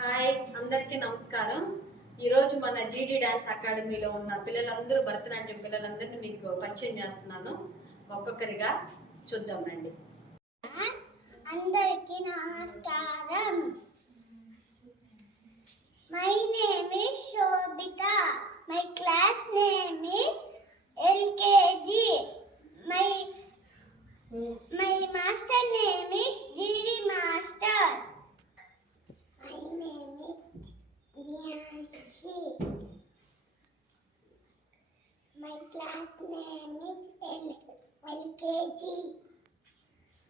Hi, అందరికీ నమస్కారం. ఈరోజు మన జీడీ డాన్స్ అకాడమీలో ఉన్న పిల్లలందరూ, భరతనాట్యం పిల్లలందరినీ మీకు పరిచయం చేస్తున్నాను. ఒక్కొక్కరిగా చూద్దాం రండి. అందరికీ నమస్కారం. My name is Sobhita. My class name is LKG. My master name is జీడీ master. My name is Dianshi. My class name is LKG.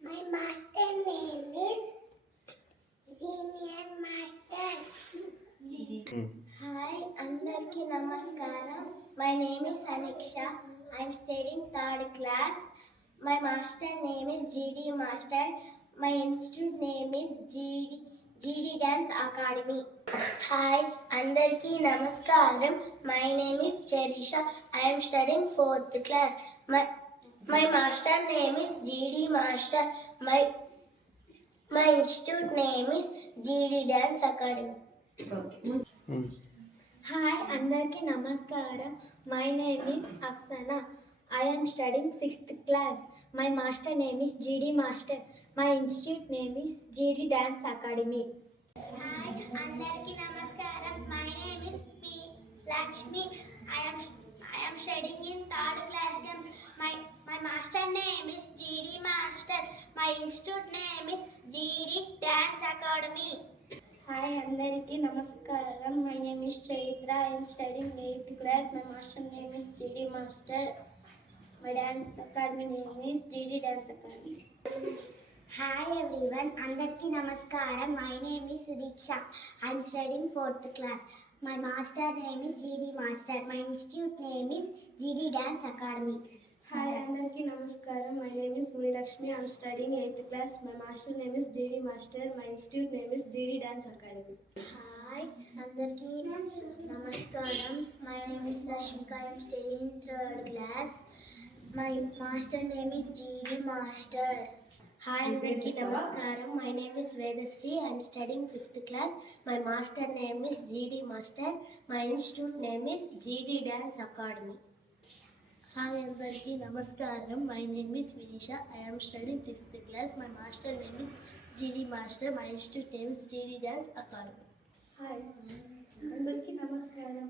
My master name is Junior Master. Hi, Andarki Namaskaram. My name is Aniksha. I am studying 3rd class. My master name is GD Master. My institute name is GD Dance Academy. Hi, Andarki Namaskaram. My name is Cherisha. I am studying 4th class. My master name is GD Master. My institute name is GD Dance Academy. Hi, Andarki Namaskaram. My name is Afsana. I am studying 6th class. My master name is GD Master. My institute name is GD Dance Academy. Hi, Andarki Namaskaram. My name is P. Lakshmi. I am studying in 3rd class. My master name is GD Master. My institute name is GD Dance Academy. Hi, Andarki Namaskaram. My name is Chaitra. I am studying 8th class. My master name is GD Master. My dance academy name is GD Dance Academy. Hi everyone, Andarki Namaskaram. My name is Diksha. I am studying 4th class. My master name is GD Master. My institute name is GD Dance Academy. Hi, Andarki Namaskaram. My name is Muni Lakshmi. I am studying 8th class. My master name is GD Master. My institute name is GD Dance Academy. Hi, Andarki Namaskaram. My name is Rashmika. I am studying 3rd class. My master name is GD Master. Hi, Andarki Namaskaram. My name is Vedasri. I am studying 5th class. My master name is GD Master. My institute name is GD Dance Academy. Hi, Andarki Namaskaram. My name is Vinisha. I am studying 6th class. My master name is GD Master. My institute name is GD Dance Academy. Hi, Andarki Namaskaram.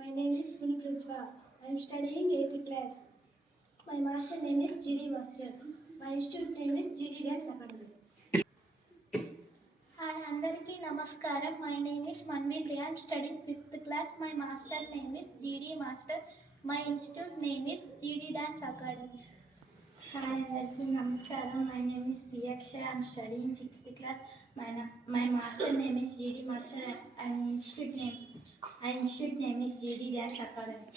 My name is Punitujva. I am studying 8th class. My master name is GD Master. My institute name is GD Dance Academy. Hi, Andarki Namaskaram. My name is Manvi Priya. I am studying 5th class. My master name is GD Master. My institute name is GD Dance Academy. Hi, Andarki Namaskaram. My name is Priyaksha. I am studying 6th class. My master name is GD Master and institute name is GD Dance Academy.